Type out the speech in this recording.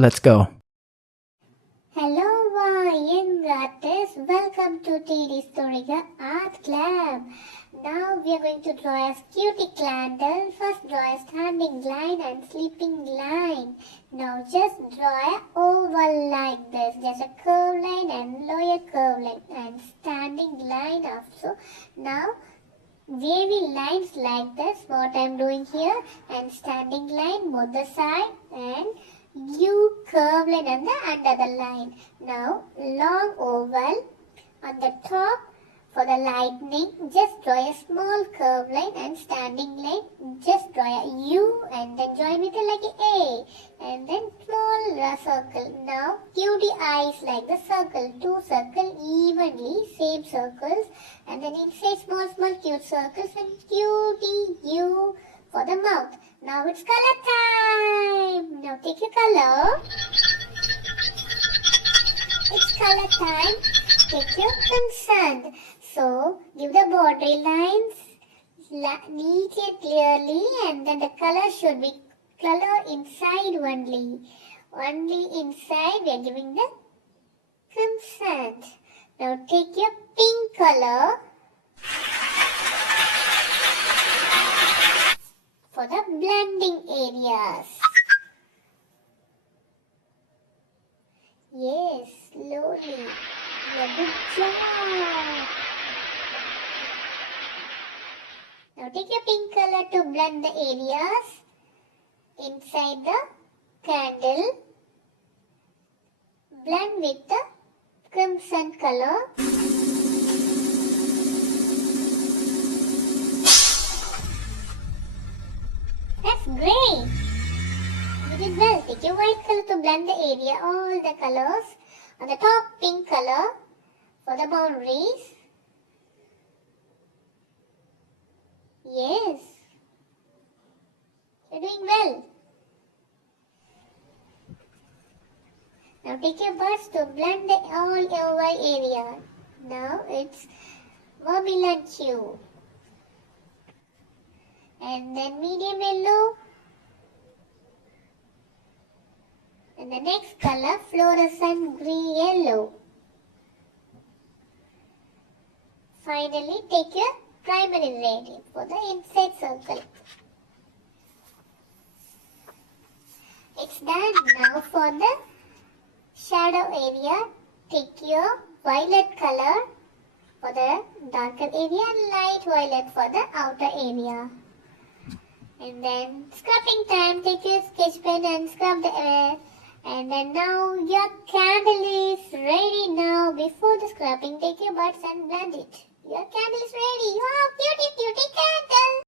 Let's go. Hello, young artists. Welcome to Thuriga Art Club. Now we are going to draw a cutie candle. First draw a standing line and sleeping line. Now just draw an oval like this. Just a curve line and lower curve line and standing line also. Now wavy lines like this, what I am doing here, and standing line both the side, and U curve line on the under the line. Now long oval on the top. For the lightning, just draw a small curve line and standing line. Just draw a U and then join with it like a A, and then small circle. Now cutie eyes like the circle, two circle evenly, same circles, and then inside small cute circles and cutie U for the mouth. Now it's color time. Now take your color. It's color time. Take your consent. So give the boundary lines neat and clearly, and then the color should be color inside only. Only inside we are giving the consent. Now take your pink color for the blending areas. Yes, slowly. Yeah, good job. Now take your pink color to blend the areas inside the candle. Blend with the crimson color. That's great. You did well. Take your white color to blend the area, all the colors. On the top, pink color for the boundaries. Yes. You're doing well. Now take your brush to blend the all over area. Now it's vermilion hue. And then medium yellow. And the next color, fluorescent green yellow. Finally, take your primary red for the inside circle. It's done. Now for the shadow area, take your violet color for the darker area and light violet for the outer area. And then scrubbing time, take your sketch pen and scrub the air. And then now your candle is ready now. Before the scrubbing, take your buds and blend it. Your candle is ready. Wow, cutie candle!